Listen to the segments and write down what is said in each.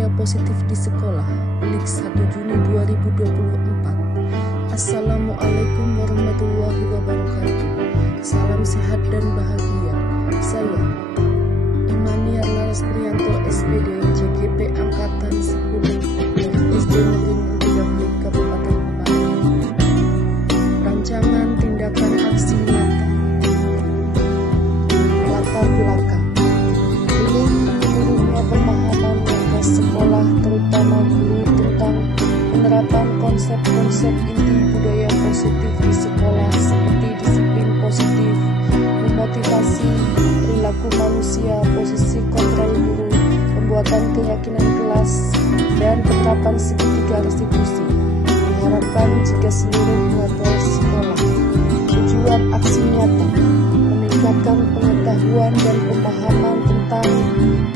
budaya positif di sekolah, Blik 1 Juni 2024. Assalamualaikum warahmatullahi wabarakatuh. Salam sehat dan bahagia. Saya Imaniar Laras Prianto SPD CGP Angkatan 10 SD Negeri 3 Blik Kabupaten Pemalang. Rancangan tindakan aksi nyata. Latar belakang. Belum menurunnya pemahaman warga sekolah, terutama guru, tentang penerapan konsep-konsep inti budaya positif di sekolah seperti disiplin positif, memotivasi perilaku manusia, posisi kontrol guru, pembuatan keyakinan kelas, dan penerapan segitiga restitusi. Diharapkan jika seluruh warga sekolah tujuan aksi nyata meningkatkan pengetahuan dan pemahaman tentang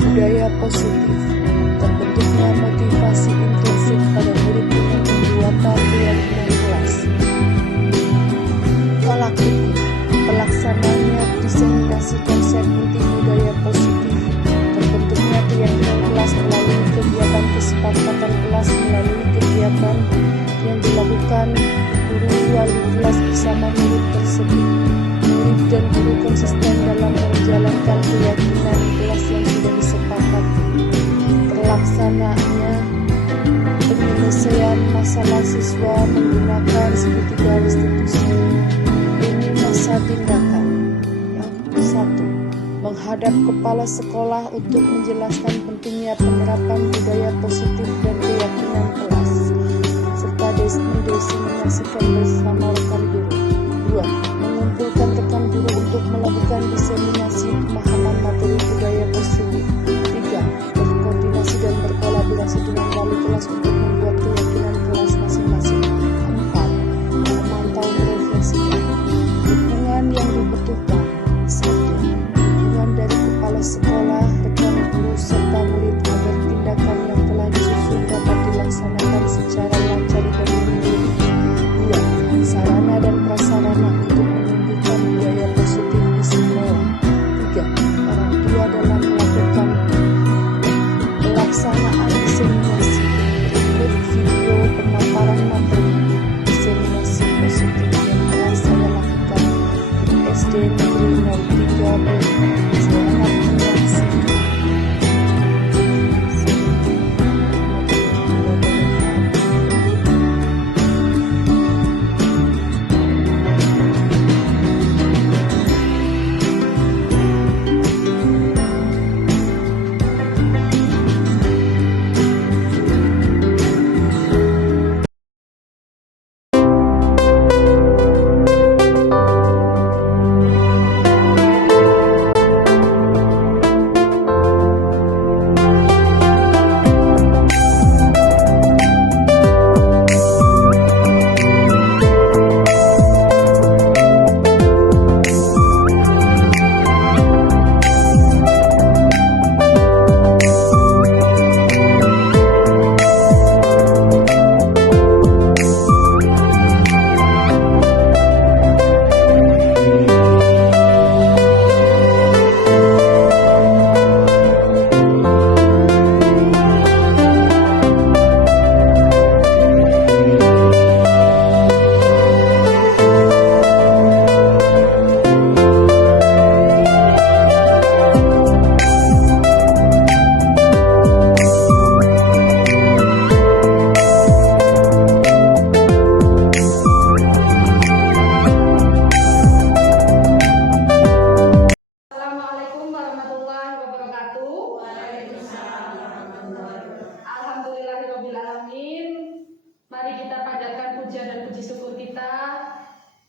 budaya positif, terbentuknya motivasi intensif pada murid dengan pembuatan keyakinan kelas. Tolak ukur, pelaksananya diseminasi konsep inti budaya positif, terbentuknya keyakinan kelas melalui kegiatan kesepakatan kelas, melalui kegiatan yang dilakukan guru wali kelas bersama murid tersebut. Murid dan guru konsisten dalam menjalankan keyakinan kelas yang sudah disepakati. Terlaksananya penyelesaian masalah siswa menggunakan segitiga restitusi. Ini masa tindakan. Yang 1. Menghadap kepala sekolah untuk menjelaskan pentingnya penerapan budaya positif dan keyakinan kelas, serta mendesimasikan bersama rekan guru. 2. Mengumpulkan rekan guru untuk melakukan diseminasi pemahaman materi budaya positif. 3. Berkoordinasi dan berkolaborasi dengan wali kelas untuk membuat keyakinan kelas masing-masing. 4. Memantau merefleksikan dukungan yang dibutuhkan. 1. Dukungan dari kepala sekolah, rekan guru, serta murid agar tindakan yang telah disusun dapat dilaksanakan secara lancar dan menyeluruh. 2. Sarana dan prasarana untuk menumbuhkan budaya positif di sekolah. 3. Orang tua dalam melakukan pelaksanaan diseminasi, berikut video pemaparan materi diseminasi positif yang telah saya lakukan di SD Negeri 03 Blik. Selamat menyaksikan. Mari kita panjatkan pujian dan puji syukur kita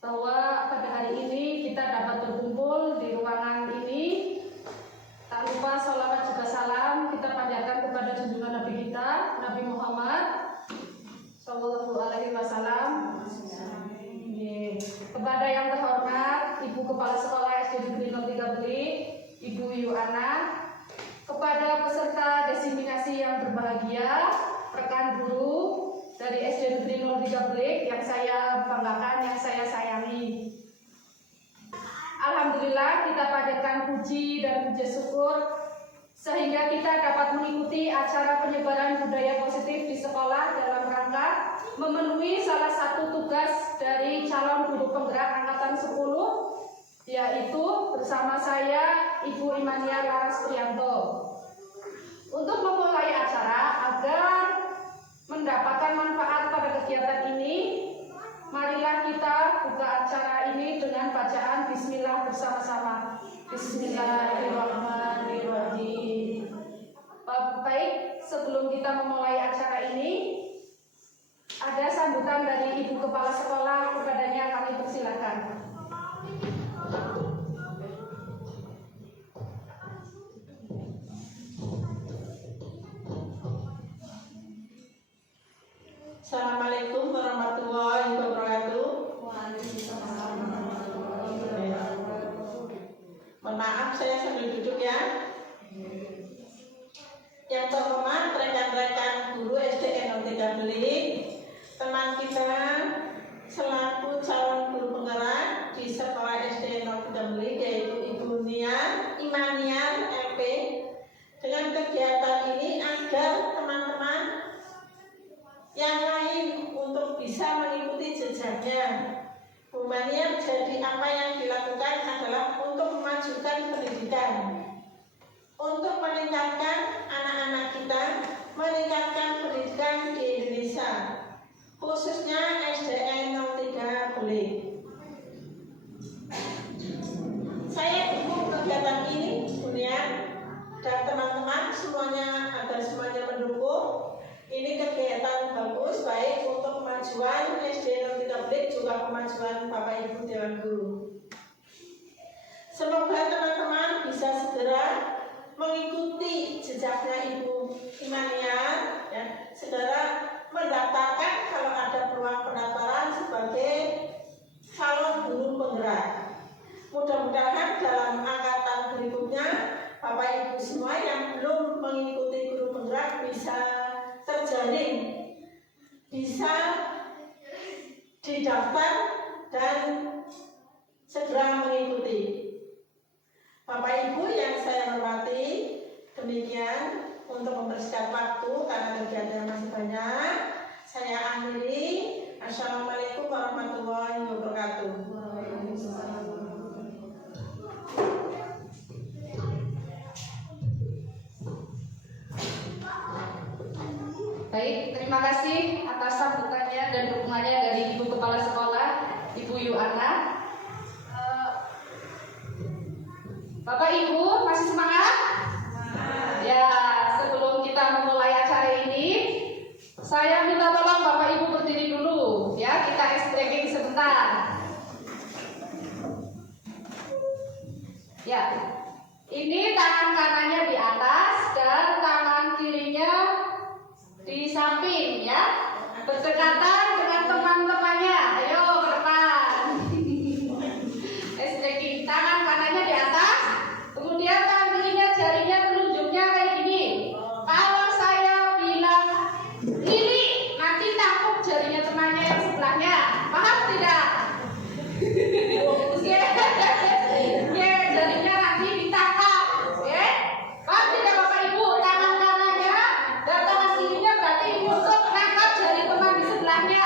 bahwa pada hari ini kita dapat berkumpul di ruangan ini. Tak lupa sholawat juga salam kita panjatkan kepada junjungan Nabi kita, Nabi Muhammad Sallallahu Alaihi Wasallam. Kepada yang terhormat Ibu Kepala Sekolah SD Negeri 03 Blik, Ibu Yuana, kepada peserta desiminasi yang berbahagia, rekan guru dari SD Negeri 03 Blik yang saya banggakan, yang saya sayangi. Alhamdulillah kita panjatkan puji dan puji syukur sehingga kita dapat mengikuti acara penyebaran sekolah dalam rangka memenuhi salah satu tugas dari calon guru penggerak angkatan 10, yaitu bersama saya Ibu Imania Laras Prianto. Untuk memulai acara agar mendapatkan manfaat pada kegiatan ini, marilah kita buka acara ini dengan bacaan Bismillah bersama-sama. Bismillahirrahmanirrahim. Baik, sebelum kita memulai acara ini, ada sambutan dari Ibu Kepala Sekolah, kepadanya kami persilakan. Assalamualaikum warahmatullahi wabarakatuh. Mohon maaf, saya sambil duduk ya. Yang terhormat rekan-rekan guru SDN 03 Belik, teman kita selaku calon guru penggerak di sekolah SDN 03 Belik, yaitu Ibu Imania LP. Dengan kegiatan ini agar teman-teman yang lain untuk bisa mengikuti jejaknya. Bu Mania, jadi apa yang dilakukan adalah untuk memajukan pendidikan, untuk meningkatkan anak-anak kita, meningkatkan pendidikan di Indonesia, khususnya SDN 03 Belik. Saya dukung kegiatan ini, Bunia, dan teman-teman semuanya, agar semuanya mendukung. Ini kegiatan bagus, baik untuk kemajuan SDN 03 Belik, juga kemajuan Bapak Ibu Dewan Guru. Semoga teman-teman bisa segera mengikuti jejaknya Ibu Imania, ya, segera mendaftarkan kalau ada peluang pendaftaran sebagai calon guru penggerak. Mudah-mudahan dalam angkatan berikutnya Bapak Ibu semua yang belum mengikuti guru penggerak bisa terjaring, bisa didaftar dan segera mengikuti. Bapak Ibu yang saya hormati, demikian untuk mempersingkat waktu karena kegiatan masih banyak, saya akhiri. Assalamualaikum warahmatullahi wabarakatuh. Baik, terima kasih atas sambutannya dan dukungannya dari Ibu Kepala Sekolah, Ibu Yuana. Bapak Ibu masih semangat? Ya, sebelum kita memulai acara ini, saya minta tolong Bapak Ibu berdiri dulu, ya, kita stretching sebentar. Ya, ini tangan kanannya di atas dan tangan kirinya di samping, ya, berdekatan dengan teman-temannya. Ayo ke depan. Stretching, tangan kanannya di atas, kemudian tangan kirinya jarinya telunjuknya kayak gini. Kalau saya bilang ini, nanti tangkap jarinya temannya yang sebelahnya. Paham tidak? Oke, jarinya nanti ditangkap. Oke? Paham tidak Bapak Ibu? Tangan kanannya dan tangan kirinya berarti untuk menangkap jari teman di sebelahnya.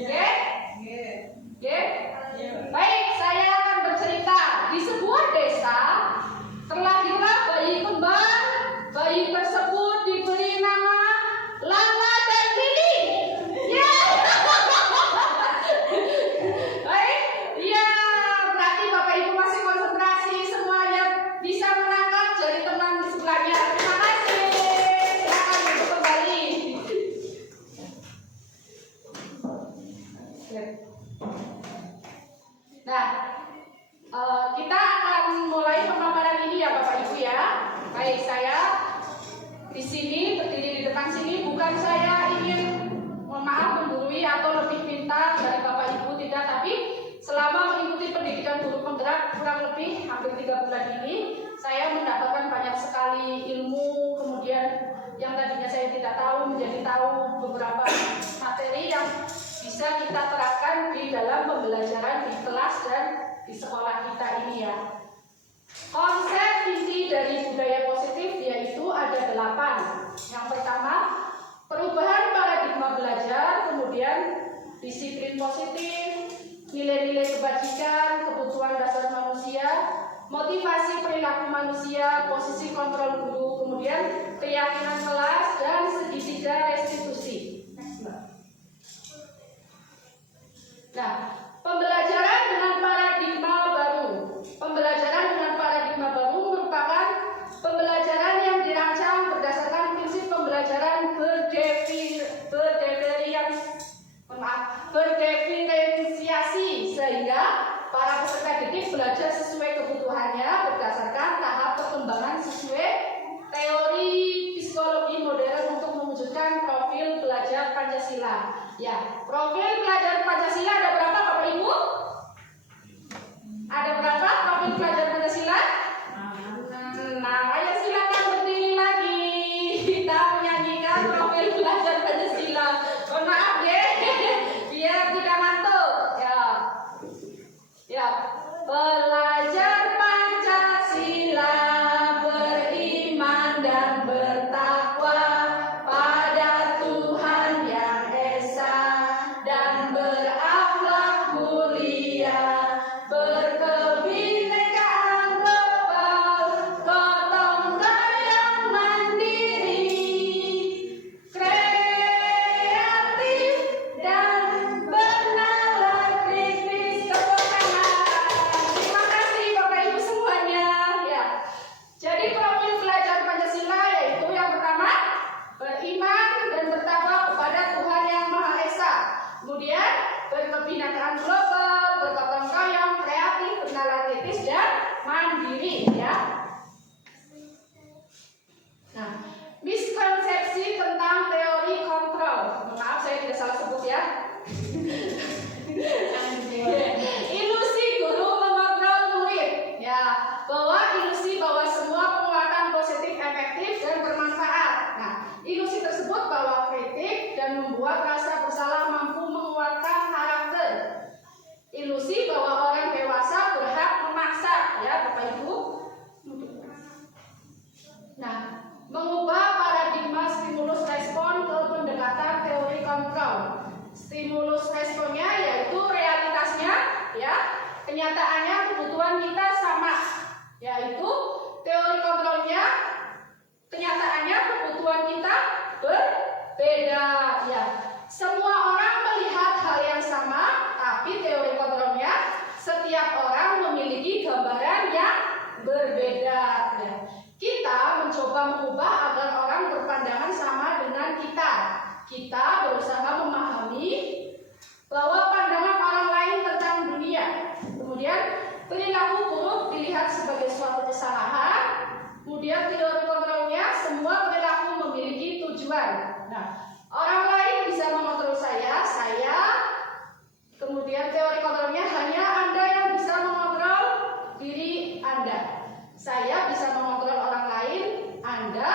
Oke? Oke? Baik, saya akan bercerita. Di sebuah desa terlahirlah bayi kembar. Bayi tersebut diberi nama Lala dan Lili. Ya. Baik, ya, berarti Bapak Ibu masih konsentrasi, semuanya bisa menangkap jari teman di sebelahnya. Terima kasih. Silakan duduk kembali. Nah, kita akan mulai pemaparan ini ya Bapak Ibu ya. Baik, saya di sini berdiri di depan sini bukan saya ingin, mohon maaf, menggurui atau lebih pintar dari Bapak Ibu, tidak, tapi selama mengikuti pendidikan guru penggerak kurang lebih hampir 3 bulan ini, saya mendapatkan banyak sekali ilmu, kemudian yang tadinya saya tidak tahu menjadi tahu beberapa materi yang bisa kita terapkan di dalam pembelajaran di kelas dan di sekolah kita ini ya. Konsep visi dari budaya positif yaitu ada 8. Yang pertama, perubahan pada motivasi perilaku manusia, posisi kontrol guru, kemudian keyakinan kelas, dan segitiga restitusi. Next, Mbak. Nah, pembelajaran dengan paradigma baru. Pembelajaran dengan paradigma baru merupakan pembelajaran yang dirancang berdasarkan prinsip pembelajaran berdiferensiasi, sehingga para peserta didik belajar sesuai kebutuhannya berdasarkan tahap perkembangan sesuai teori psikologi modern untuk mewujudkan profil pelajar Pancasila. Ya, profil pelajar Pancasila ada berapa, Bapak Ibu? Ada berapa profil pelajar Pancasila? Nah, ayo silakan berdiri lagi. Kita menyanyikan profil pelajar Pancasila. Mohon maaf deh, biar tidak ngantuk. Ya, pelajar Pancasila beriman dan bertakwa pada Tuhan Yang Esa dan berakhlak mulia, berkebinekaan global, gotong royong mandiri, kreatif dan bernalar kritis. Tepuk tangan. Terima kasih Bapak Ibu semuanya. Ya. Jadi profil pelajar Pancasila yaitu yang pertama, beriman dan bertakwa kepada Tuhan Yang Maha Esa. Kemudian berkebinekaan global, bergotong royong, kreatif, bernalar kritis, dan mandiri. Ya. Nah, miskonsepsi tentang teori kontrol. Maaf saya tidak salah sebut ya. Ilusi guru mengontrol murid. Ya, bahwa ilusi bahwa semua penguatan positif efektif dan bermanfaat. Nah, ilusi tersebut bahwa kritik dan membuat rasa bersalah mampu menguatkan karakter. Ilusi bahwa orang dewasa berhak memaksa, ya Bapak Ibu. Nah, mengubah paradigma stimulus respon ke pendekatan teori kontrol. Stimulus responnya yaitu realitasnya, ya, kenyataannya kebutuhan kita sama, yaitu teori kontrolnya kenyataannya kebutuhan kita berbeda. Ya, semua orang melihat hal yang sama, tapi teori kontrolnya setiap orang memiliki gambaran yang berbeda. Ya. Kita mencoba mengubah agar orang berpandangan sama dengan kita. Kita berusaha memahami bahwa pandangan orang lain tentang dunia. Kemudian perilaku buruk dilihat sebagai suatu kesalahan. Kemudian teori kontrolnya semua perilaku memiliki tujuan. Nah, orang lain bisa mengontrol saya. Kemudian teori kontrolnya hanya Anda yang bisa mengontrol diri Anda. Saya bisa mengontrol orang lain, Anda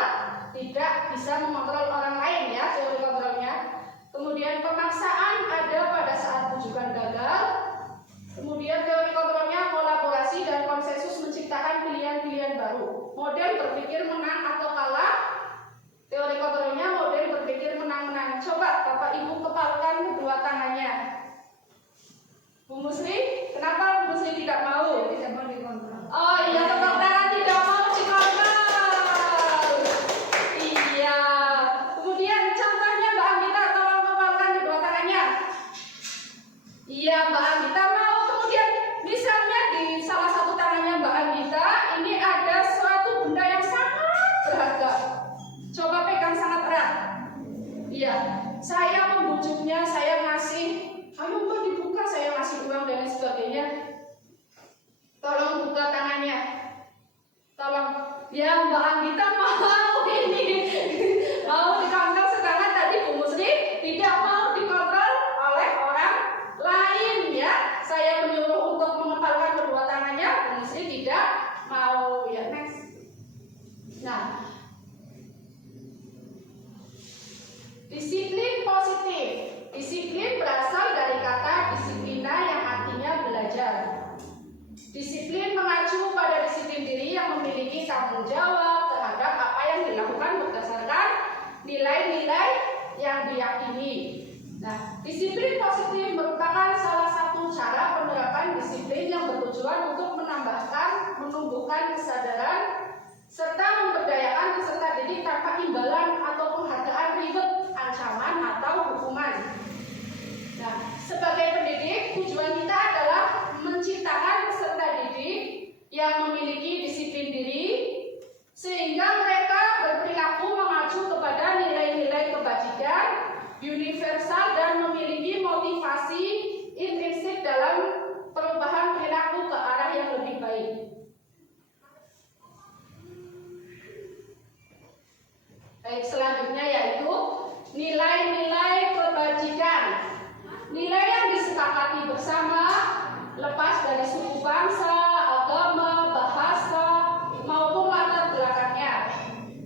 tidak bisa mengontrol orang lain, ya, teori kontrolnya. Kemudian pemaksaan ada pada saat bujukan gagal. Kemudian teori kontrolnya kolaborasi dan konsensus menciptakan pilihan-pilihan baru. Model berpikir menang atau kalah. Teori kontrolnya model berpikir menang-menang. Coba Bapak Ibu kepalkan kedua tangannya. Bu Musli, kenapa Bu Musli tidak mau? Tidak mau dikontrol. Oh iya, tepuk tangan, tidak mau dikontrol. Iya. Kemudian contohnya Mbak Anggita, tolong kepalkan kedua tangannya. Iya, Mbak Anggita mau. Kemudian misalnya di salah satu tangannya Mbak Anggita ini ada suatu benda yang sangat berharga. Coba pegang sangat erat. Iya, saya membujuknya, saya ngasih, ayo Mbak dibuka, saya ngasih uang dan lain sebagainya. Tolong buka tangannya. Tolong. Ya, Mbak Anggita mau ini. Mau dikontrol, sedangkan tadi Bu Musli tidak mau dikontrol oleh orang lain, ya. Saya menyuruh untuk mengepalkan kedua tangannya, Bu Musli tidak mau. Ya, next. Nah, disiplin positif. Disiplin berasal dari kata disiplina yang artinya belajar. Disiplin mengacu pada disiplin diri yang memiliki tanggung jawab terhadap apa yang dilakukan berdasarkan nilai-nilai yang diyakini. Nah, disiplin positif merupakan salah satu cara penerapan disiplin yang bertujuan untuk menumbuhkan kesadaran serta memberdayakan peserta didik tanpa imbalan atau penghargaan ribet, ancaman atau hukuman. Nah, sebagai pendidik, tujuan kita adalah menciptakan peserta didik yang memiliki disiplin diri sehingga mereka berperilaku mengacu kepada nilai-nilai kebajikan universal dan memiliki motivasi intrinsik dalam perubahan perilaku ke arah yang lebih baik. Baik, selanjutnya yaitu nilai-nilai kebajikan. Nilai yang disepakati bersama lepas dari suku bangsa, agama, bahasa, maupun latar belakangnya.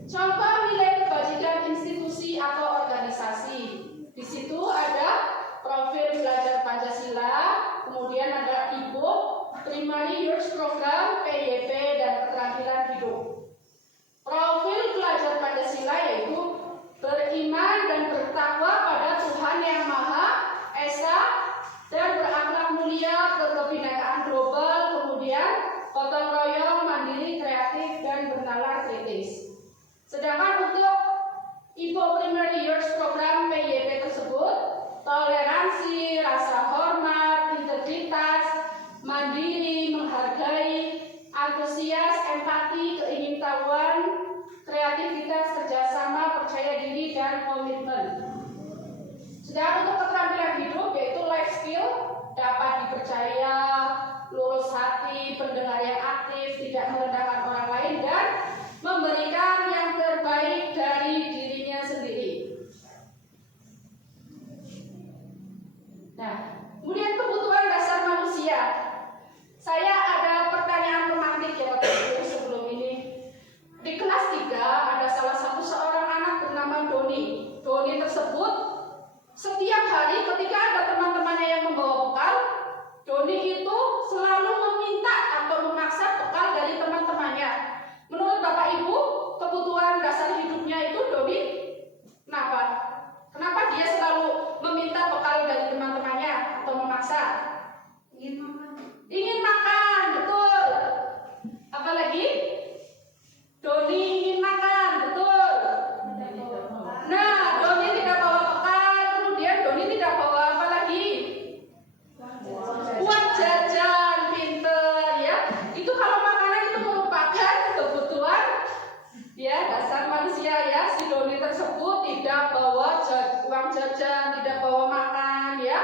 Contoh nilai kebajikan institusi atau organisasi. Di situ ada profil belajar Pancasila, kemudian ada IPO, Primary Youth Program, PYP, dan keterampilan hidup. Profil belajar Pancasila yaitu beriman dan bertakwa pada Tuhan Yang Maha Esa dan berakhlak mulia, berkebinekaan global, kemudian gotong royong, mandiri, kreatif, dan bernalar kritis. Sedangkan untuk IPO Primary Youth Program PYP tersebut, toleransi, rasa hormat, integritas, mandiri, menghargai, antusias, empati, keingintahuan, kreativitas, kerjasama, percaya diri, dan komitmen. Sedangkan untuk keterampilan hidup yaitu life skill, dapat dipercaya, lurus hati, pendengar yang aktif, tidak merendahkan orang lain, dan memberikan yang terbaik dari dirinya sendiri. Nah, kemudian kebutuhan dasar manusia. Saya ada pertanyaan pemantik ya Bapak Ibu sebelum ini. Di kelas 3 ada salah satu seorang anak bernama Doni. Doni tersebut setiap hari ketika ada teman-temannya yang membawa bekal, Doni itu selalu meminta atau memaksa bekal dari teman-temannya. Menurut Bapak Ibu, kebutuhan dasar hidupnya itu Doni kenapa? Kenapa dia selalu meminta bekal dari teman-temannya atau memaksa? Ingin makan, betul. Apalagi? Doni ingin makan, betul. Nah, Doni tidak bawa bekal, kemudian Doni tidak bawa apa lagi? Uang jajan, pinter ya. Itu kalau makanan itu merupakan kebutuhan ya dasar manusia ya. Si Doni tersebut tidak bawa uang jajan, tidak bawa makan ya.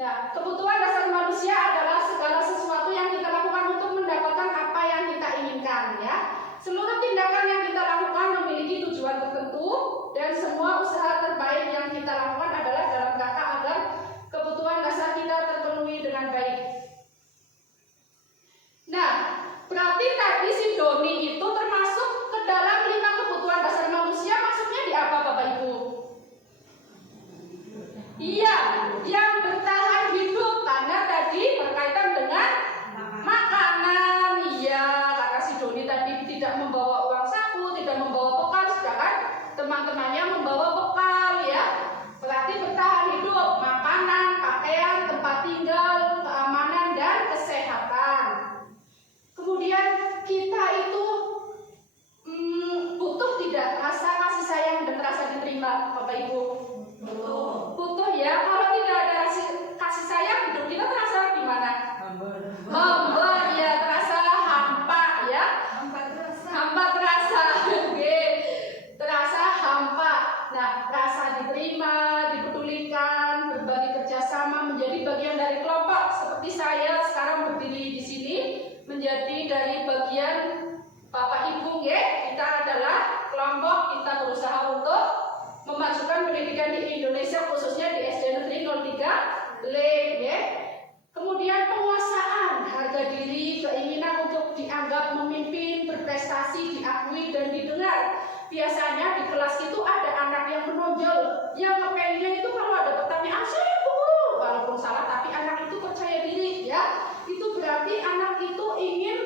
Nah, kebutuhan dasar manusia adalah segala sesuatu yang kita lakukan untuk mendapatkan apa yang kita inginkan ya. Seluruh tindakan yang kita lakukan memiliki tujuan tertentu dan semua usaha terbaik yang kita lakukan adalah dalam rangka agar kebutuhan dasar kita terpenuhi dengan baik. Nah, berarti tadi si Doni itu termasuk ke dalam 5 kebutuhan dasar manusia, maksudnya di apa Bapak Ibu? Iya, yang bertahan hidup karena tadi berkaitan dengan makanan. Iya, karena si Doni tadi tidak membawa uang saku, tidak membawa bekal, sedangkan teman-temannya membawa bekal ya. Berarti bertahan hidup, makanan, pakaian, tempat tinggal, keamanan, dan kesehatan. Kemudian kita itu butuh tidak rasa kasih sayang dan rasa diterima Bapak Ibu? Butuh ya. Kalau tidak ada kasih sayang, hidup kita terasa gimana? Hambar ya, terasa hampa ya. Hampa terasa, oke. Terasa hampa. Nah, rasa diterima, dipedulikan, berbagi kerjasama, menjadi bagian dari kelompok. Seperti saya sekarang berdiri di sini, menjadi dari bagian Bapak Ibu ya. Kita adalah kelompok, kita berusaha untuk memajukan pendidikan di Indonesia, khususnya di SD Negeri 03 Lem ya. Kemudian penguasaan harga diri, keinginan untuk dianggap memimpin, berprestasi, diakui dan didengar. Biasanya di kelas itu ada anak yang menonjol, yang kepengennya itu kalau ada pertanyaan saya guru, walaupun salah tapi anak itu percaya diri ya. Itu berarti anak itu ingin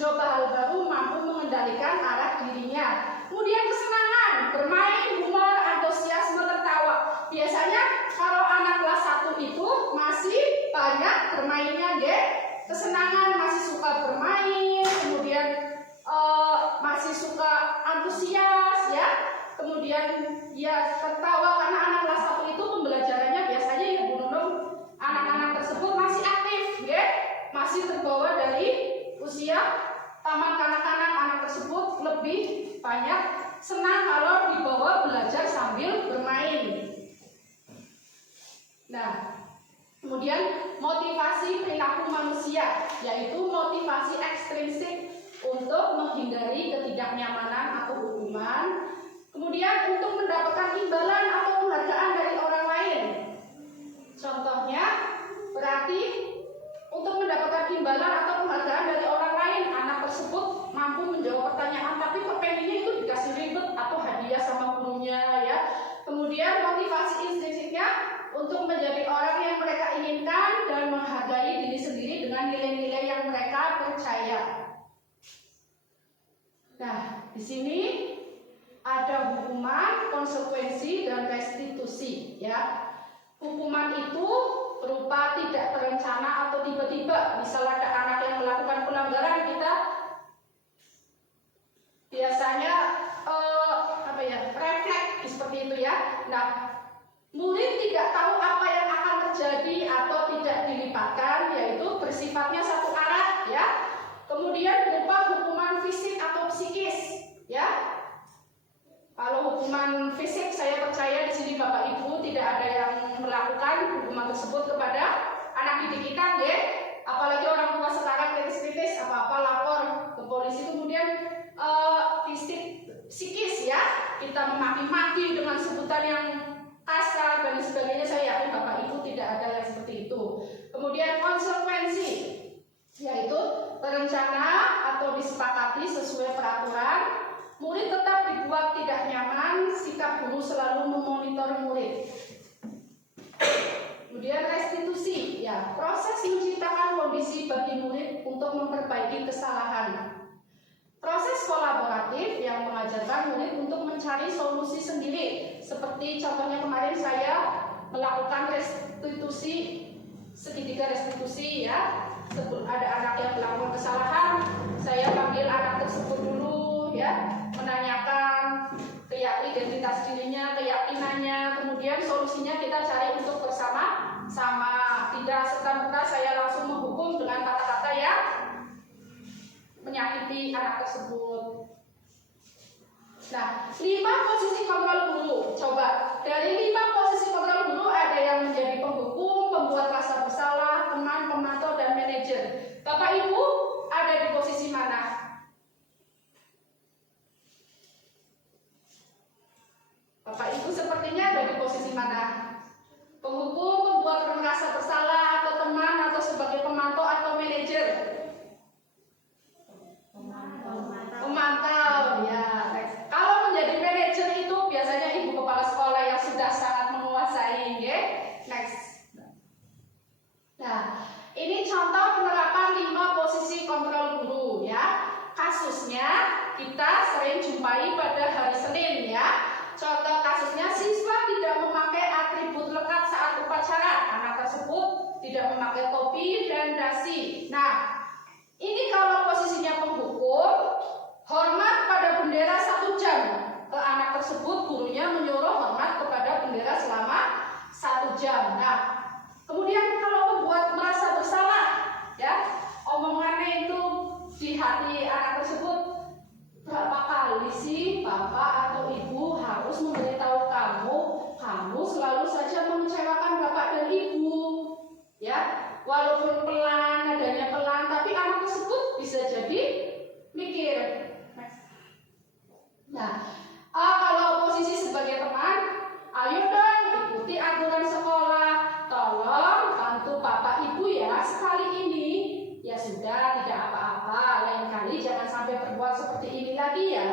mencoba hal baru, mampu mengendalikan arah dirinya. Kemudian kesenangan, bermain, humor, antusiasme, tertawa. Biasanya kalau anak kelas 1 itu masih banyak bermainnya, kesenangan, masih suka bermain, kemudian masih suka antusias, ya. Kemudian ya tertawa, karena anak kelas 1 itu pembelajarannya biasanya ya Bu Nunung, anak-anak tersebut masih aktif, masih terbawa dari usia taman kanak-kanak. Anak tersebut lebih banyak senang kalau dibawa belajar sambil bermain. Nah, kemudian motivasi perilaku manusia, yaitu motivasi ekstrinsik untuk menghindari ketidaknyamanan atau hukuman. Kemudian untuk mendapatkan imbalan atau penghargaan dari orang lain. Contohnya berarti untuk mendapatkan imbalan atau penghargaan dari orang lain, anak tersebut mampu menjawab pertanyaan, tapi kok pengennya itu dikasih ribet atau hadiah sama gurunya, ya. Kemudian motivasi intrinsipnya untuk menjadi orang yang mereka inginkan dan menghargai diri sendiri dengan nilai-nilai yang mereka percaya. Nah, di sini ada hukuman, konsekuensi, dan restitusi, ya. Hukuman itu berupa tidak terencana atau tiba-tiba. Misal ada anak yang melakukan pelanggaran, kita biasanya refleks seperti itu, ya. Nah, murid tidak tahu apa yang akan terjadi atau tidak dilibatkan, yaitu bersifatnya satu arah, ya. Kemudian berupa hukuman fisik atau psikis, ya. Kalau hukuman fisik, saya percaya di sini Bapak Ibu tidak ada yang melakukan hukuman tersebut kepada anak didik kita, apalagi orang tua sekarang kritis-kritis, apa-apa lapor ke polisi. Kemudian fisik, psikis, ya, kita memaki-maki dengan sebutan yang kasar dan sebagainya. Saya yakin Bapak Ibu tidak ada yang seperti itu. Kemudian konsekuensi, yaitu terencana atau disepakati sesuai peraturan. Murid tetap dibuat tidak nyaman, sikap guru selalu memonitor murid. Kemudian restitusi, ya, proses menciptakan kondisi bagi murid untuk memperbaiki kesalahan. Proses kolaboratif yang mengajarkan murid untuk mencari solusi sendiri. Seperti contohnya kemarin saya melakukan restitusi, segitiga restitusi, ya. Ada anak yang melakukan kesalahan, saya panggil anak tersebut dulu, ya, menanyakan identitas dirinya, keyakinannya, kemudian solusinya kita cari untuk bersama-sama. Tidak serta-merta saya langsung menghukum dengan kata-kata yang menyakiti anak tersebut. Nah, 5 posisi kontrol guru. Coba, dari 5 posisi kontrol guru ada yang menjadi penghukum, pembuat rasa bersalah, teman, pemantau, dan manajer. Bapak Ibu ada di posisi mana? Bapak Ibu sepertinya ada di posisi mana? Penghukum, pembuat merasa bersalah, atau teman, atau sebagai pemantau, atau manajer? Pemantau, ya. Kalau menjadi manajer itu biasanya ibu kepala sekolah yang sudah sangat menguasai, ya. Next. Nah, ini contoh penerapan 5 posisi kontrol guru, ya. Kasusnya kita sering jumpai pada hari Senin, ya. Contoh kasusnya, siswa tidak memakai atribut lekat saat upacara. Anak tersebut tidak memakai topi dan dasi. Nah, ini kalau posisinya penghukum, hormat pada bendera 1 jam. Ke anak tersebut gurunya menyuruh hormat kepada bendera selama 1 jam. Nah, kemudian kalau membuat merasa bersalah, ya, omongannya itu di hati anak tersebut, berapa kali sih bapak atau ibu harus memberitahu kamu selalu saja mengecewakan bapak dan ibu, ya, walaupun pelan, nadanya pelan, tapi anak tersebut bisa jadi mikir. Nah, kalau posisi sebagai teman, ayo dong ikuti aturan sekolah, tolong bantu bapak ibu ya sekali ini. Ya sudah, tidak apa-apa, lain kali jangan sampai berbuat seperti ini lagi ya.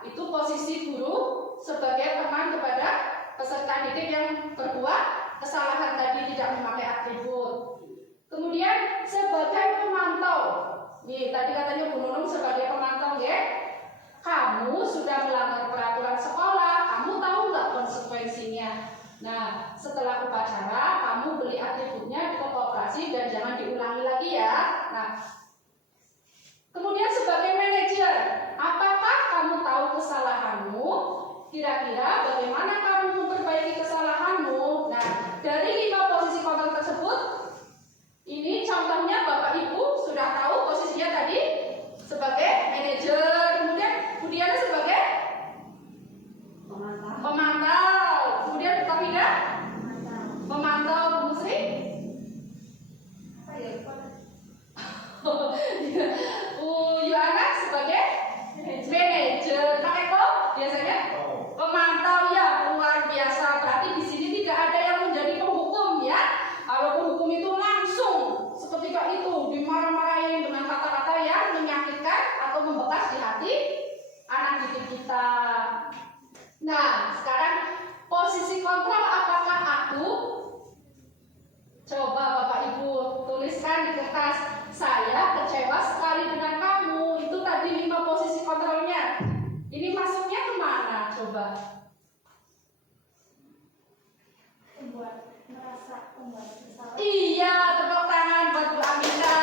Itu posisi guru sebagai teman kepada peserta didik yang berbuat kesalahan tadi, tidak memakai atribut. Kemudian sebagai pemantau. Nih, tadi katanya Bu Nunung sebagai pemantau ya. Kamu sudah melanggar peraturan sekolah, kamu tahu nggak konsekuensinya? Nah, setelah upacara, kamu beli atributnya ke koperasi dan jangan diulangi lagi ya. Nah, kemudian sebagai manajer, apakah kamu tahu kesalahanmu? Kira-kira bagaimana kamu memperbaiki kesalahanmu? Nah, dari 5 posisi kontrol tersebut, ini contohnya Bapak Ibu sudah tahu posisinya tadi sebagai manajer, kemudian Budiana sebagai pemantau, kemudian Kak Vida pemantau, Bu Sri Bu Yohana sebagai manajer, Kak Eko biasanya pemantau. Ya, luar biasa. Berarti di sini tidak ada yang menjadi penghukum ya. Kalau penghukum itu langsung seketika itu dimarah-marahin dengan kata-kata yang menyakitkan atau membekas di hati anak didik kita. Nah, sekarang posisi kontrol apakah aku? Coba Bapak Ibu tuliskan di kertas. Saya kecewa sekali dengan kamu. Itu tadi 5 posisi kontrolnya. Ini masuknya kemana? Coba. Iya, tepuk tangan buat Bu Amina.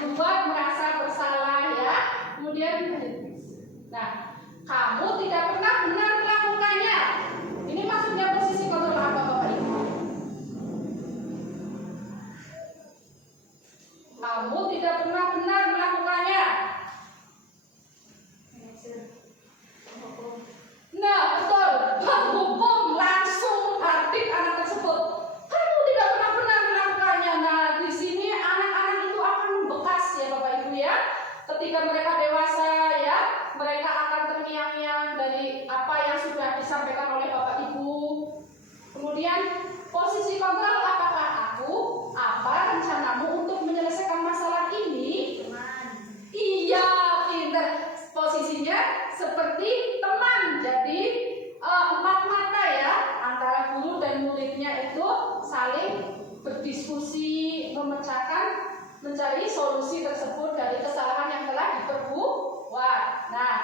Membuat merasa bersalah ya. Kemudian, nah, kamu tidak pernah benar melakukannya. Ini maksudnya posisi kontrol apa Bapak Ibu? Kamu tidak pernah benar melakukannya. Nah, betul. Penghukum langsung menghardik anak tersebut. Kamu tidak pernah benar melakukannya. Nah, di sini anak-anak itu akan membekas ya Bapak Ibu ya. Ketika mereka dewasa ya, mereka akan terngiang-ngiang dari apa yang sudah disampaikan oleh Bapak Ibu. Kemudian posisi kontrol, apakah aku? Apa rencanamu untuk menyelesaikan masalah ini? Iya, pinter. Posisinya seperti teman. Jadi 4 mata ya, antara guru dan muridnya itu saling berdiskusi, memecahkan, mencari solusi tersebut dari kesalahan yang telah diperbuat. Nah,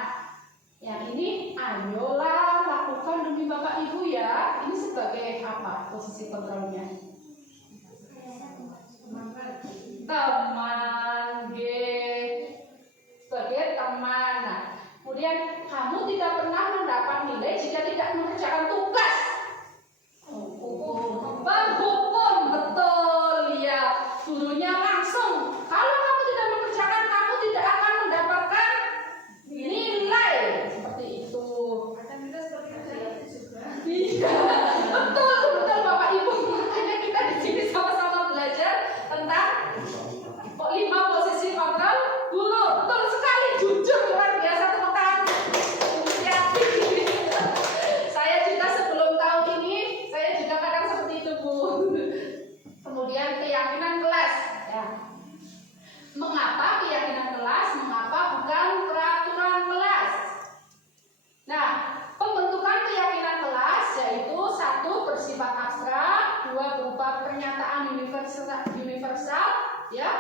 yang ini ayolah lakukan demi Bapak Ibu ya. Ini sebagai apa posisi kontrolnya? Teman, sebagai teman. Nah, kemudian kamu tidak pernah mendapat nilai jika tidak mengerjakan tugas. Penghukum, betul ya. Gurunya langsung, kalau kamu tidak mengerjakan, kamu tidak akan mendapatkan nilai. Seperti itu. Iya, betul Bapak Ibu. Makanya kita di sini sama-sama belajar tentang 5 posisi kontrol guru. Betul sekali, jujur luar biasa, tepuk tangan. Saya juga sebelum tahu ini, saya juga kadang seperti itu Bu. Kemudian keyakinan kelas ya. Mengapa keyakinan kelas? Mengapa bukan peraturan kelas? Nah, pembentukan keyakinan kelas yaitu 1 bersifat abstrak, 2 berupa pernyataan universal ya.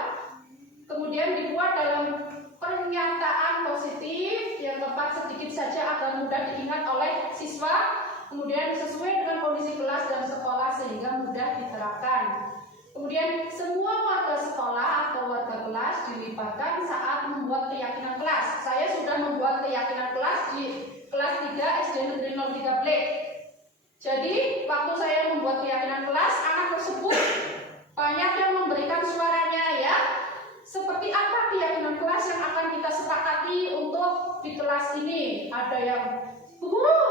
Kemudian dibuat dalam pernyataan positif, yang keempat sedikit saja agar mudah diingat oleh siswa, kemudian sesuai dengan kondisi kelas dan sekolah sehingga mudah diterapkan. Kemudian semua warga sekolah atau warga kelas dilibatkan saat membuat keyakinan kelas. Saya sudah membuat keyakinan kelas di kelas 3 SD Negeri 03 Blek. Jadi waktu saya membuat keyakinan kelas, anak tersebut banyak yang memberikan suaranya ya. Seperti apa keyakinan kelas yang akan kita sepakati untuk di kelas ini? Ada yang guru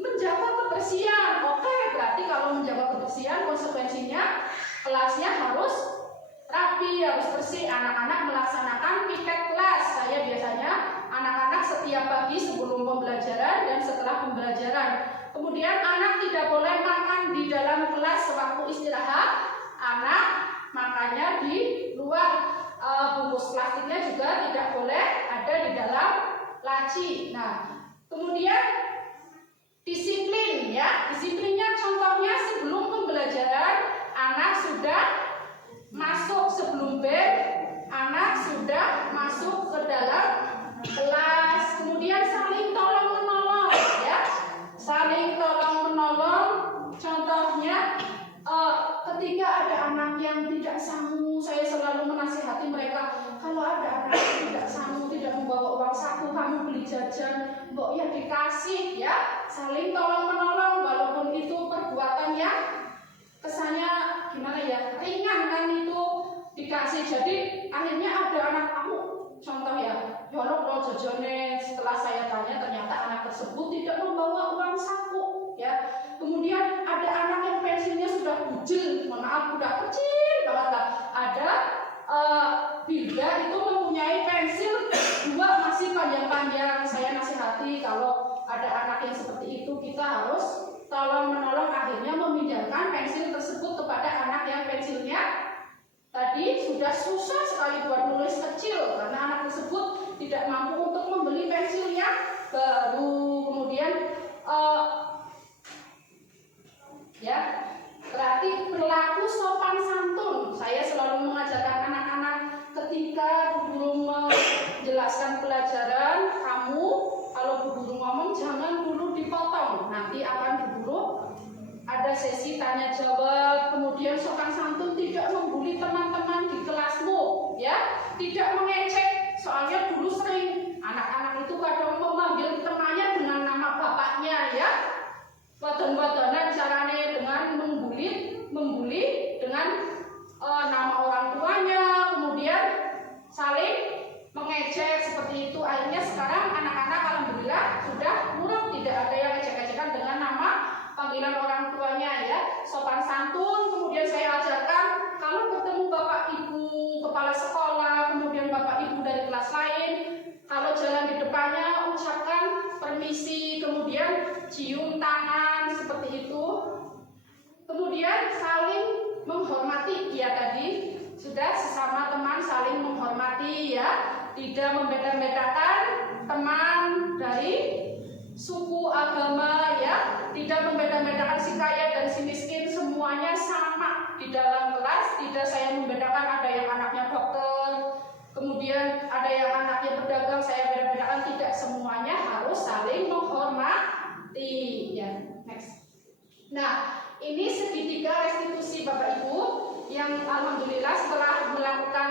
menjaga kebersihan. Oke, berarti kalau menjaga kebersihan konsekuensinya kelasnya harus rapi, harus bersih. Anak-anak melaksanakan piket kelas. Saya biasanya anak-anak setiap pagi sebelum pembelajaran dan setelah pembelajaran. Kemudian anak tidak boleh makan di dalam kelas sewaktu istirahat. Anak makannya di luar. Bungkus plastiknya juga tidak boleh ada di dalam laci. Nah, kemudian disiplin ya. Disiplinnya contohnya sebelum pembelajaran anak sudah masuk sebelum bel, anak menasihati mereka, kalau ada anak yang tidak sanggup, tidak membawa uang saku, kamu beli jajan, mbok ya dikasih ya, saling tolong menolong, walaupun itu perbuatan yang kesannya gimana ya, ringan kan itu dikasih. Jadi akhirnya ada anak kamu, contoh ya, lo jajane, setelah saya tanya ternyata anak tersebut tidak membawa uang saku ya. Kemudian ada anak yang pensilnya sudah bujel, mohon maaf udah kecil banget lah. Ada Bilda itu mempunyai pensil dua masih panjang-panjang. Saya nasihati kalau ada anak yang seperti itu kita harus tolong menolong, akhirnya memindahkan pensil tersebut kepada anak yang pensilnya tadi sudah susah sekali buat nulis kecil karena anak tersebut tidak mampu untuk membeli pensilnya baru. Kemudian ya, berarti berlaku sopan santun. Saya selalu mengajarkan anak-anak ketika Bu Guru menjelaskan pelajaran, kamu kalau Bu Guru ngomong jangan dulu dipotong. Nanti akan Bu Guru ada sesi tanya jawab. Kemudian sopan santun tidak membuli teman-teman di kelasmu, ya, tidak mengecek. Soalnya dulu sering anak-anak itu kadang memanggil temannya dengan nama bapaknya, ya. Wadan-wadanan caranya dengan membuli dengan nama orang tuanya, kemudian saling mengejek seperti itu. Akhirnya sekarang anak-anak alhamdulillah sudah nurut, tidak ada yang ejek-ejekan dengan nama panggilan orang tuanya, ya. Sopan santun. Kemudian saya ajarkan kalau ketemu bapak ibu kepala sekolah, kemudian bapak ibu dari kelas lain, kalau jalan di depannya ucapkan permisi, kemudian cium tangan seperti itu. Kemudian saling menghormati, ya, tadi sudah sesama teman saling menghormati, ya, tidak membeda-bedakan teman dari suku, agama, ya, tidak membeda-bedakan si kaya dan si miskin, semuanya sama di dalam kelas. Tidak saya membedakan ada yang anaknya dokter, kemudian ada yang anaknya pedagang, saya beda-bedakan, tidak, semuanya harus saling menghormati, ya. Next. Nah, ini segitiga restitusi Bapak Ibu yang alhamdulillah setelah melakukan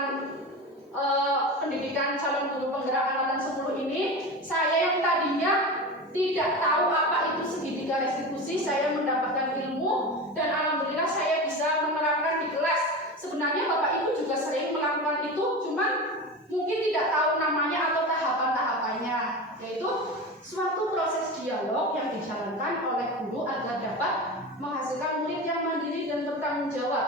pendidikan calon guru penggerak angkatan 10 ini, saya yang tadinya tidak tahu apa itu segitiga restitusi, saya mendapatkan ilmu dan alhamdulillah saya bisa menerapkan di kelas. Sebenarnya Bapak Ibu juga sering melakukan itu, cuman mungkin tidak tahu namanya atau tahapan-tahapannya, yaitu suatu proses dialog yang dijalankan oleh guru agar dapat menghasilkan murid yang mandiri dan bertanggung jawab.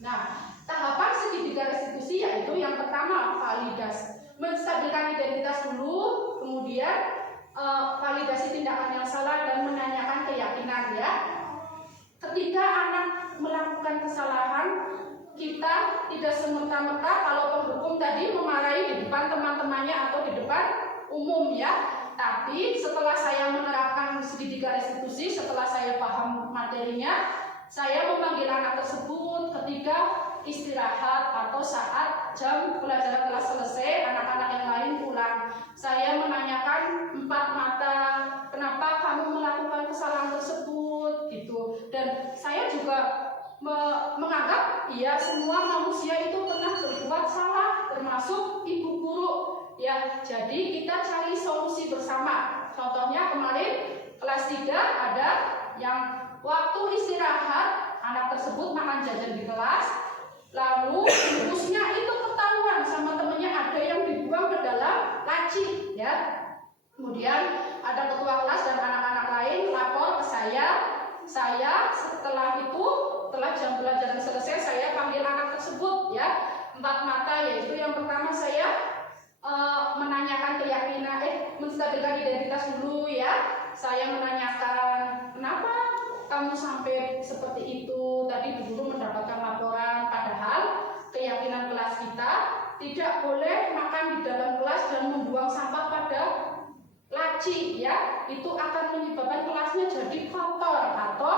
Nah, tahapan segitiga restitusi yaitu yang pertama validasi, menstabilkan identitas dulu, kemudian validasi tindakan yang salah dan menanyakan keyakinan, ya. Ketika anak melakukan kesalahan, kita tidak semerta-merta kalau penghukum tadi memarahi di depan teman-temannya atau di depan umum, ya. Tapi setelah saya menerapkan segitiga restitusi, setelah saya paham materinya, saya memanggil anak tersebut ketika istirahat atau saat jam pelajaran kelas selesai, anak-anak yang lain pulang. Saya menanyakan empat mata, kenapa kamu melakukan kesalahan tersebut, gitu. Dan saya juga menganggap, ya, semua manusia itu pernah berbuat salah, termasuk ibu guru, ya. Jadi kita cari solusi bersama. Contohnya kemarin kelas 3 ada yang waktu istirahat anak tersebut makan jajan di kelas, lalu bungkusnya itu ketahuan sama temennya, ada yang dibuang ke dalam laci, ya. Kemudian ada ketua kelas dan anak-anak lain lapor ke saya. Saya setelah jam pelajaran selesai, saya panggil anak tersebut, ya, empat mata, yaitu yang pertama saya menanyakan keyakinan, menstabilkan identitas dulu, ya. Saya menanyakan, kenapa kamu sampai seperti itu? Tadi Bu Guru mendapatkan laporan, padahal keyakinan kelas kita tidak boleh makan di dalam kelas dan membuang sampah pada laci, ya. Itu akan menyebabkan kelasnya jadi kotor atau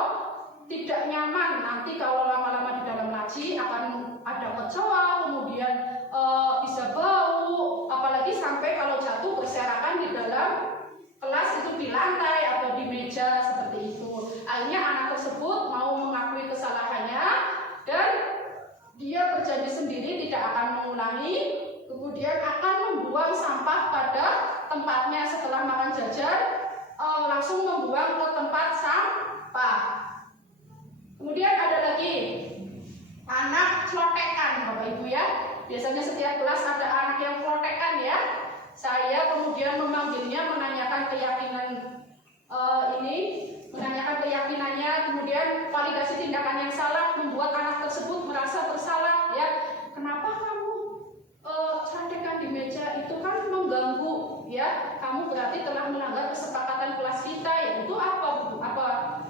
tidak nyaman. Nanti kalau lama-lama di dalam laci akan ada kecoa, kemudian bisa bau, apalagi sampai kalau jatuh berserakan di dalam kelas itu, di lantai atau di meja seperti itu. Akhirnya anak tersebut mau mengakui kesalahannya dan dia berjanji sendiri tidak akan mengulangi kemudian akan membuang sampah pada tempatnya setelah makan jajan, langsung membuang ke tempat sampah. Kemudian ada lagi anak clotekan, Bapak Ibu ya. Biasanya setiap kelas ada anak yang clotekan ya. Saya kemudian memanggilnya, menanyakan menanyakan keyakinannya, kemudian validasi tindakan yang salah, membuat anak tersebut merasa bersalah ya. Kenapa kamu clotekan di meja, itu kan mengganggu ya. Kamu berarti telah melanggar kesepakatan kelas kita, yaitu apa?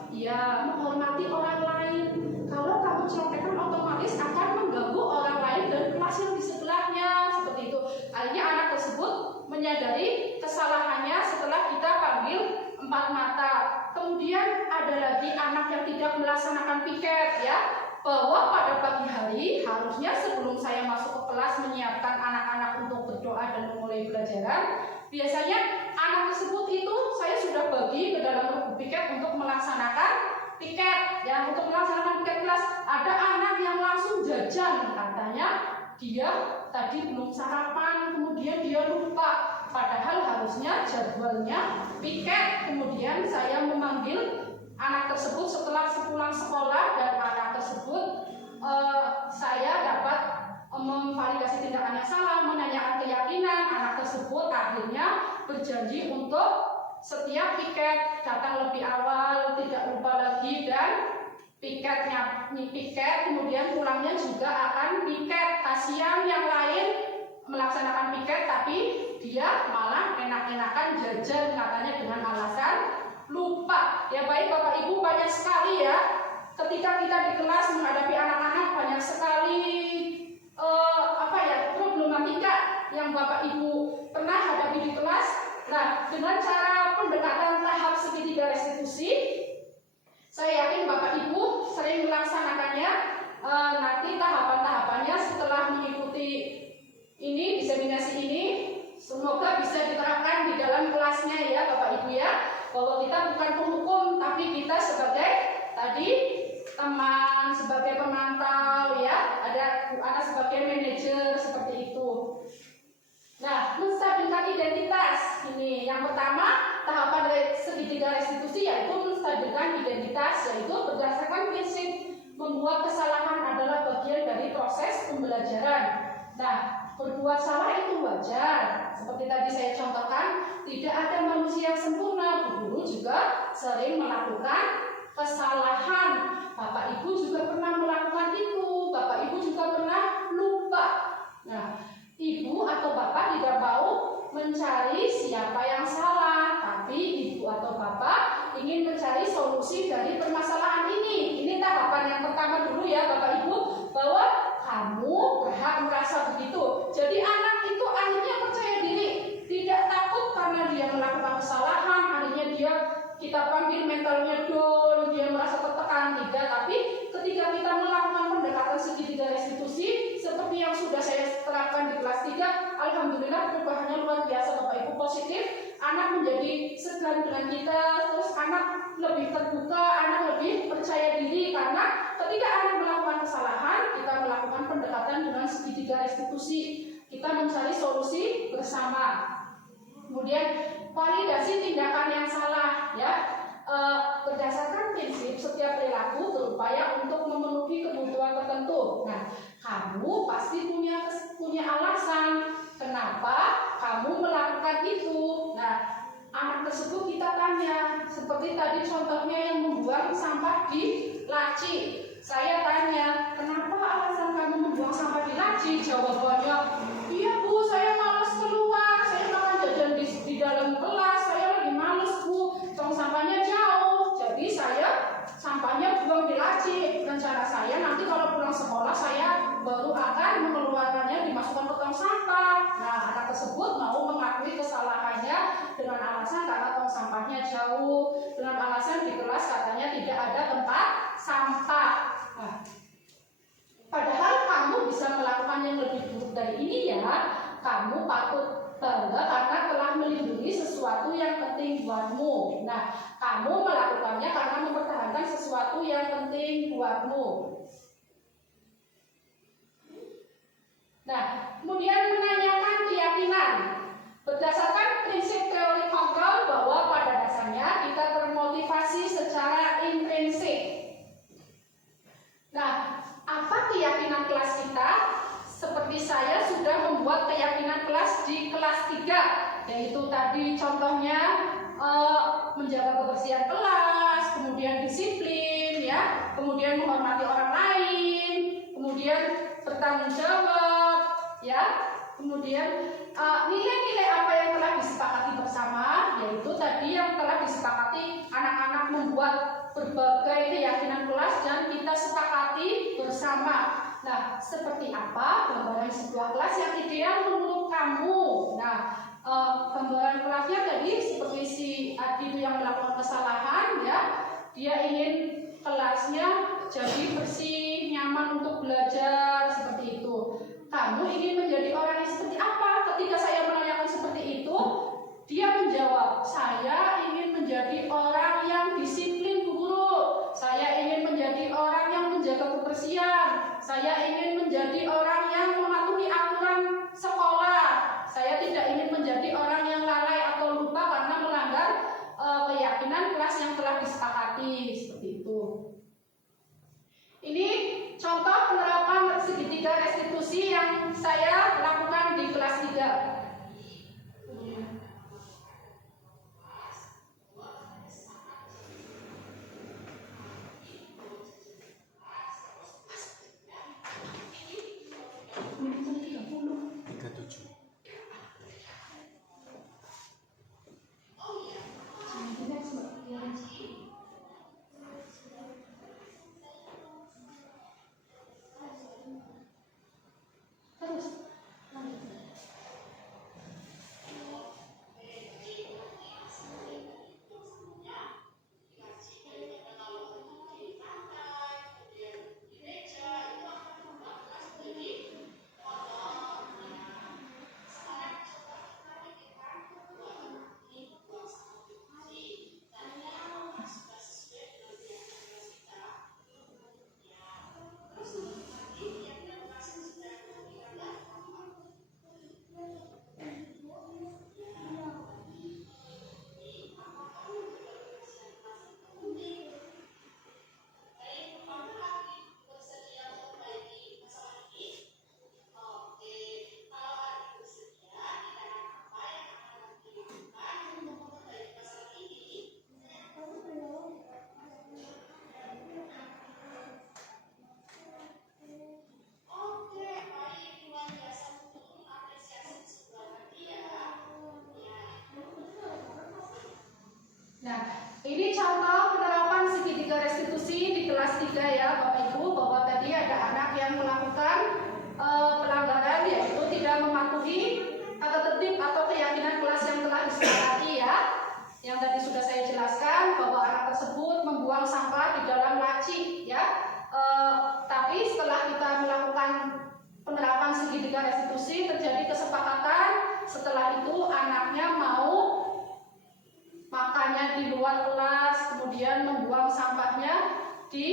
Ya, menghormati orang lain. Kalau kamu clotekan otomatis akan mengganggu orang lain dan kelas yang di sebelahnya, seperti itu. Akhirnya anak tersebut menyadari kesalahannya setelah kita panggil 4 mata. Kemudian ada lagi anak yang tidak melaksanakan piket ya, bahwa pada pagi hari harusnya sebelum saya masuk ke kelas menyiapkan anak-anak untuk berdoa dan memulai pelajaran, biasanya anak tersebut itu saya sudah bagi ke dalam buku piket untuk melaksanakan piket ya, untuk melaksanakan piket kelas. Ada anak yang langsung jajan, katanya dia tadi belum sarapan, kemudian dia lupa, padahal harusnya jadwalnya piket. Kemudian saya memanggil anak tersebut setelah pulang sekolah, dan anak tersebut saya dapat memvalidasi tindakan yang salah, menanyakan keyakinan. Anak tersebut akhirnya berjanji untuk setiap piket datang lebih awal, tidak lupa lagi, dan piketnya piket, kemudian pulangnya juga akan piket. Kasihan yang lain melaksanakan piket tapi dia malah enak-enakan jajan, katanya dengan alasan lupa. Ya baik Bapak Ibu, banyak sekali ya ketika kita di kelas menghadapi anak-anak, banyak sekali problematika yang Bapak Ibu pernah hadapi di kelas. Nah, dengan cara pendekatan tahap segitiga restitusi, saya yakin Bapak Ibu sering melaksanakannya. Nanti tahapan-tahapannya setelah mengikuti ini, diseminasi ini, semoga bisa diterapkan di dalam kelasnya ya Bapak Ibu ya. Bahwa kita bukan penghukum, tapi kita sebagai tadi teman, sebagai pemantau ya, ada anak sebagai manajer, seperti itu. Nah, menstabilkan identitas ini yang pertama, tahapan segitiga restitusi yaitu menstabilkan identitas, yaitu berdasarkan prinsip membuat kesalahan adalah bagian dari proses pembelajaran. Nah, berbuat salah itu wajar. Seperti tadi saya contohkan, tidak ada manusia yang sempurna. Bu guru juga sering melakukan kesalahan. Bapak Ibu juga pernah melakukan itu. Bapak Ibu juga pernah lupa. Nah, Ibu atau Bapak tidak mau mencari siapa yang salah, tapi Ibu atau Bapak ingin mencari solusi dari permasalahan ini. Ini tahapan yang pertama dulu ya Bapak Ibu, bahwa kamu berhak merasa begitu. Jadi anak itu akhirnya percaya diri, tidak takut karena dia melakukan kesalahan, akhirnya kita panggil mentalnya down, dia merasa tertekan, tidak. Tapi ketika kita melakukan pendekatan segitiga restitusi seperti yang sudah saya terapkan di kelas 3, alhamdulillah perubahannya luar biasa Bapak Ibu, positif. Anak menjadi segan dengan kita, terus anak lebih terbuka, anak lebih percaya diri, karena ketika anak melakukan kesalahan, kita melakukan pendekatan dengan segitiga restitusi, kita mencari solusi bersama. Kemudian validasi tindakan yang salah ya, berdasarkan prinsip setiap perilaku berupaya untuk memenuhi kebutuhan tertentu. Nah, kamu pasti punya alasan kenapa kamu melakukan itu. Nah, anak tersebut kita tanya, seperti tadi contohnya yang membuang sampah di laci. Saya tanya, kenapa alasan kamu membuang sampah di laci? Jawabannya, iya Bu, saya malas keluar, saya makan jajan di dalam kelas, saya lagi malas Bu, tong sampahnya jauh, jadi saya sampahnya buang di laci. Rencana saya nanti kalau pulang sekolah saya baru akan mengeluarkannya, dimasukkan ke tong sampah. Nah, anak tersebut mau mengakui kesalahannya dengan alasan karena tong sampahnya jauh, dengan alasan di kelas katanya tidak ada tempat sampah. Nah, padahal kamu bisa melakukan yang lebih buruk dari ini ya. Kamu patut bangga karena telah melindungi sesuatu yang penting buatmu. Nah, kamu melakukannya karena mempertahankan sesuatu yang penting buatmu. Nah, kemudian menanyakan keyakinan. Berdasarkan prinsip teori kontrol bahwa pada dasarnya kita termotivasi secara intrinsik. Nah, apa keyakinan kelas kita? Seperti saya sudah membuat keyakinan kelas di kelas 3, yaitu tadi contohnya menjaga kebersihan kelas, kemudian disiplin, ya, kemudian menghormati orang lain, kemudian bertanggung jawab, ya, kemudian nilai-nilai apa yang telah disepakati bersama, yaitu tadi yang telah disepakati anak-anak membuat berbagai keyakinan kelas dan kita sepakati bersama. Nah, seperti apa gambaran sebuah kelas yang ideal menurut kamu? Nah, gambaran kelasnya tadi seperti si Adi itu yang melakukan kesalahan, ya, dia ingin kelasnya jadi bersih, nyaman untuk belajar, seperti itu. Kamu ingin menjadi orang yang seperti apa? Ketika saya menanyakan seperti itu, dia menjawab, saya ingin menjadi orang yang disiplin, Bu Guru. Saya ingin menjadi orang yang menjaga kebersihan. Saya ingin menjadi orang yang mematuhi aturan sekolah. Saya tidak ingin menjadi orang yang lalai atau lupa karena melanggar keyakinan kelas yang telah disepakati, seperti itu. Ini contoh penerapan segitiga restitusi yang saya lakukan di kelas 3. Nah, ini contoh penerapan segitiga restitusi di kelas 3 ya Bapak Ibu, bahwa tadi ada anak yang melakukan pelanggaran, yaitu tidak mematuhi tata tertib atau keyakinan kelas yang telah disepakati, ya. Yang tadi sudah saya jelaskan bahwa anak tersebut membuang sampah di dalam laci, ya. Tapi setelah kita melakukan penerapan segitiga restitusi, terjadi kesepakatan. Setelah itu anaknya mau makannya di luar kelas, kemudian membuang sampahnya di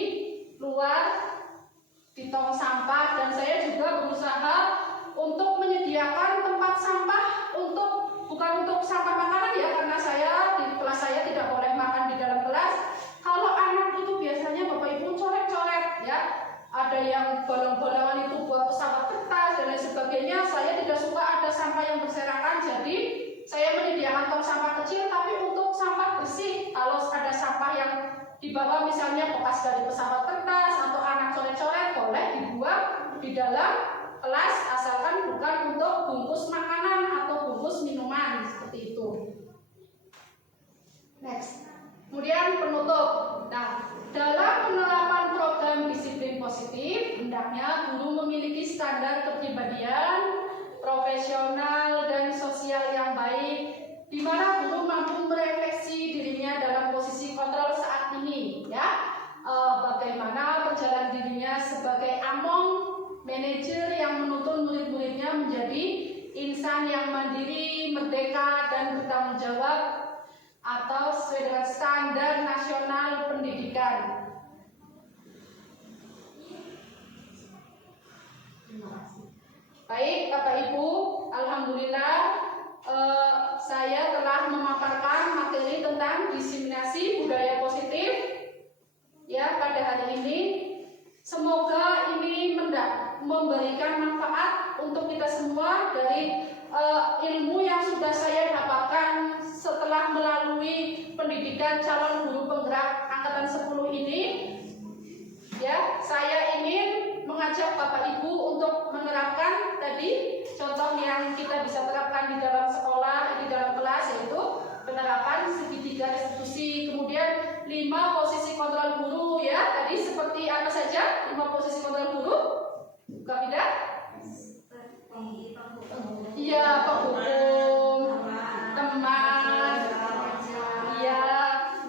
luar di tong sampah, dan saya juga berusaha untuk menyediakan tempat sampah bukan untuk sampah makanan ya, karena saya di kelas saya tidak boleh makan di dalam kelas. Kalau anak itu biasanya Bapak Ibu coret-coret, ya, ada yang bolong-bolongan itu buat pesawat kertas dan lain sebagainya. Saya tidak suka ada sampah yang berserakan, jadi saya menyediakan tong sampah kecil tapi untuk sampah bersih. Kalau ada sampah yang dibawa misalnya bekas dari pesawat kertas atau anak coret-coret, boleh dibuang di dalam kelas asalkan bukan untuk bungkus makanan atau bungkus minuman, seperti itu. Next. Kemudian penutup. Nah, dalam penerapan program disiplin positif, hendaknya guru memiliki standar kepribadian, profesional dan sosial yang baik, di mana guru mampu merefleksi dirinya dalam posisi kontrol saat ini, ya. Bagaimana berjalan dirinya sebagai among manajer yang menuntun murid-muridnya menjadi insan yang mandiri, merdeka dan bertanggung jawab atau sesuai dengan standar nasional pendidikan. Terima kasih. Baik Bapak Ibu, Alhamdulillah saya telah memaparkan materi tentang diseminasi budaya positif ya pada hari ini. Semoga ini memberikan manfaat untuk kita semua dari ilmu yang sudah saya dapatkan setelah melalui pendidikan calon guru penggerak angkatan 10 ini. Ya, saya ingin mengajak Bapak Ibu untuk menerapkan tadi contoh yang kita bisa terapkan di dalam sekolah, di dalam kelas, yaitu penerapan segitiga restitusi, kemudian 5 posisi kontrol guru ya. Tadi seperti apa saja 5 posisi kontrol guru? Kak Vida? Iya, penghukum, teman, iya,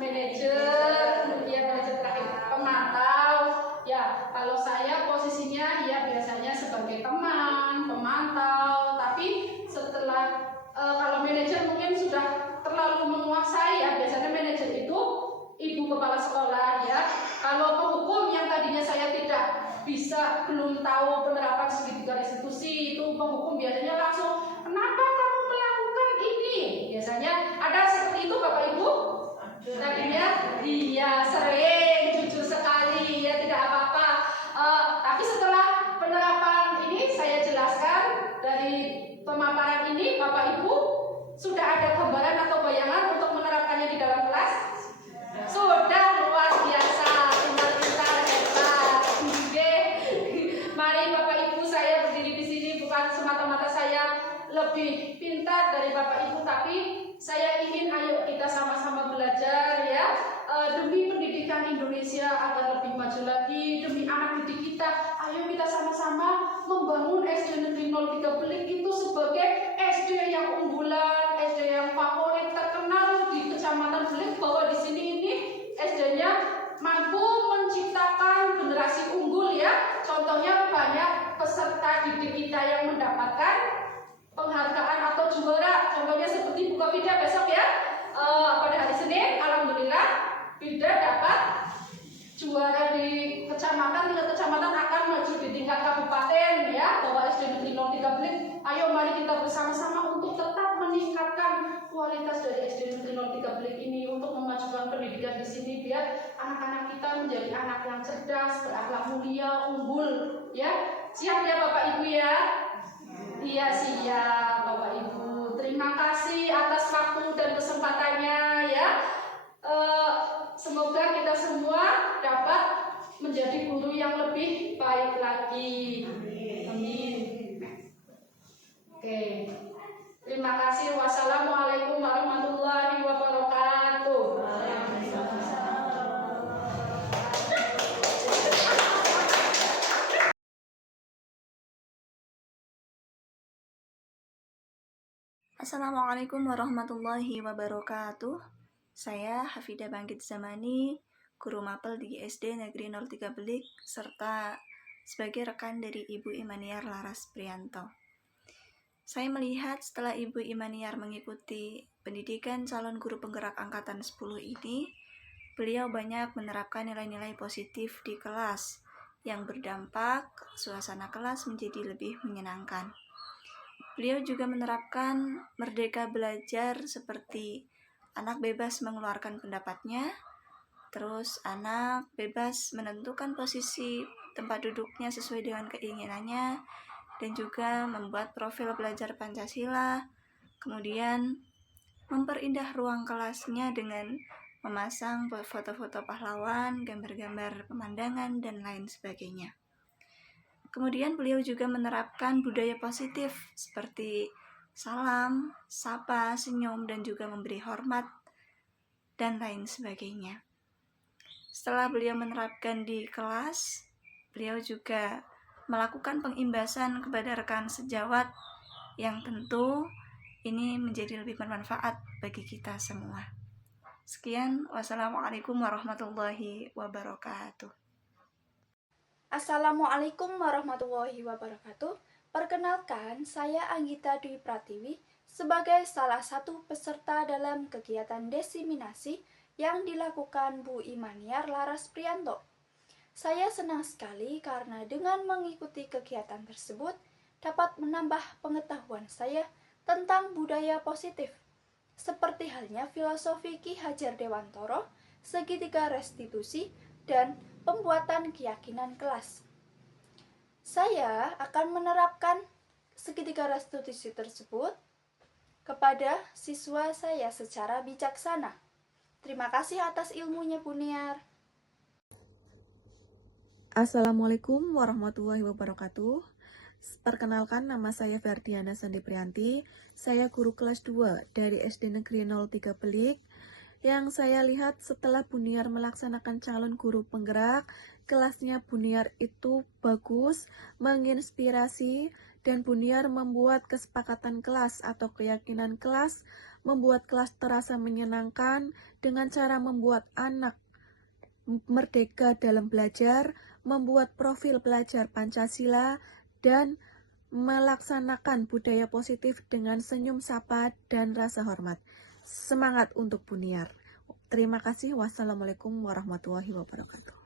manajer, iya manajer terakhir, pemantau. Ya, kalau saya posisinya ya biasanya sebagai teman, pemantau, tapi setelah kalau manajer mungkin sudah terlalu menguasai ya, biasanya manajer itu ibu kepala sekolah ya. Kalau penghukum yang tadinya saya tidak belum tahu penerapan segitiga restitusi, itu penghukum biasanya langsung, kenapa kamu melakukan ini? Biasanya ada seperti itu Bapak Ibu? Tadinya iya sering, jujur sekali ya, tidak apa-apa. Tapi setelah penerapan ini saya jelaskan dari pemaparan ini, Bapak Ibu sudah ada gambaran atau bayangan untuk menerapkannya di dalam kelas? Sudah, luar biasa, pintar-pintar, hebat. Mari Bapak Ibu, saya berdiri di sini bukan semata-mata saya lebih pintar dari Bapak Ibu, tapi saya ingin ayo kita sama-sama belajar ya, demi pendidikan Indonesia agar lebih maju lagi, demi anak didik kita. Ayo kita sama-sama membangun SD Negeri 03 Belik itu sebagai SD yang unggulan, SD yang favorit, terkenal di Kecamatan Belik, bahwa di sini ini SD-nya mampu menciptakan generasi unggul ya. Contohnya banyak peserta didik kita yang mendapatkan penghargaan atau juara. Contohnya seperti Buka Vida besok ya, pada hari Senin, alhamdulillah Vida dapat juara di kecamatan. Tingkat kecamatan akan maju di tingkat kabupaten ya, bahwa SD Negeri 03 Belik. Ayo mari kita bersama-sama untuk tetap meningkatkan kualitas dari SD Negeri 03 Belik ini, untuk memajukan pendidikan di sini biar anak-anak kita menjadi anak yang cerdas, berakhlak mulia, unggul ya. Siap ya Bapak Ibu ya? Iya siap Bapak Ibu. Terima kasih atas waktu dan kesempatannya ya. Semoga kita semua dapat menjadi guru yang lebih baik lagi. Amin. Oke. Terima kasih. Wassalamualaikum warahmatullahi wabarakatuh. Assalamualaikum warahmatullahi wabarakatuh. Saya Hafidah Bangkit Zamani, guru mapel di SD Negeri 03 Belik, serta sebagai rekan dari Ibu Imaniar Laras Prianto. Saya melihat setelah Ibu Imaniar mengikuti pendidikan calon guru penggerak angkatan 10 ini, beliau banyak menerapkan nilai-nilai positif di kelas yang berdampak suasana kelas menjadi lebih menyenangkan. Beliau juga menerapkan merdeka belajar seperti anak bebas mengeluarkan pendapatnya, terus anak bebas menentukan posisi tempat duduknya sesuai dengan keinginannya, dan juga membuat profil belajar Pancasila, kemudian memperindah ruang kelasnya dengan memasang foto-foto pahlawan, gambar-gambar pemandangan, dan lain sebagainya. Kemudian beliau juga menerapkan budaya positif seperti salam, sapa, senyum, dan juga memberi hormat, dan lain sebagainya. Setelah beliau menerapkan di kelas, beliau juga melakukan pengimbasan kepada rekan sejawat yang tentu ini menjadi lebih bermanfaat bagi kita semua. Sekian, wassalamualaikum warahmatullahi wabarakatuh. Assalamualaikum warahmatullahi wabarakatuh. Perkenalkan, saya Anggita Dwi Pratiwi sebagai salah satu peserta dalam kegiatan diseminasi yang dilakukan Bu Imaniar Laras Prianto. Saya senang sekali karena dengan mengikuti kegiatan tersebut dapat menambah pengetahuan saya tentang budaya positif, seperti halnya filosofi Ki Hajar Dewantoro, segitiga restitusi, dan pembuatan keyakinan kelas. Saya akan menerapkan segitiga restitusi tersebut kepada siswa saya secara bijaksana. Terima kasih atas ilmunya, Bu Niar. Assalamualaikum warahmatullahi wabarakatuh. Perkenalkan, nama saya Ferdiana Sandi Prianti. Saya guru kelas 2 dari SD Negeri 03 Belik. Yang saya lihat setelah Bu Niar melaksanakan calon guru penggerak, kelasnya Bu Niar itu bagus, menginspirasi, dan Bu Niar membuat kesepakatan kelas atau keyakinan kelas, membuat kelas terasa menyenangkan dengan cara membuat anak merdeka dalam belajar, membuat profil pelajar Pancasila, dan melaksanakan budaya positif dengan senyum sapa dan rasa hormat. Semangat untuk Bu Niar. Terima kasih. Wassalamualaikum warahmatullahi wabarakatuh.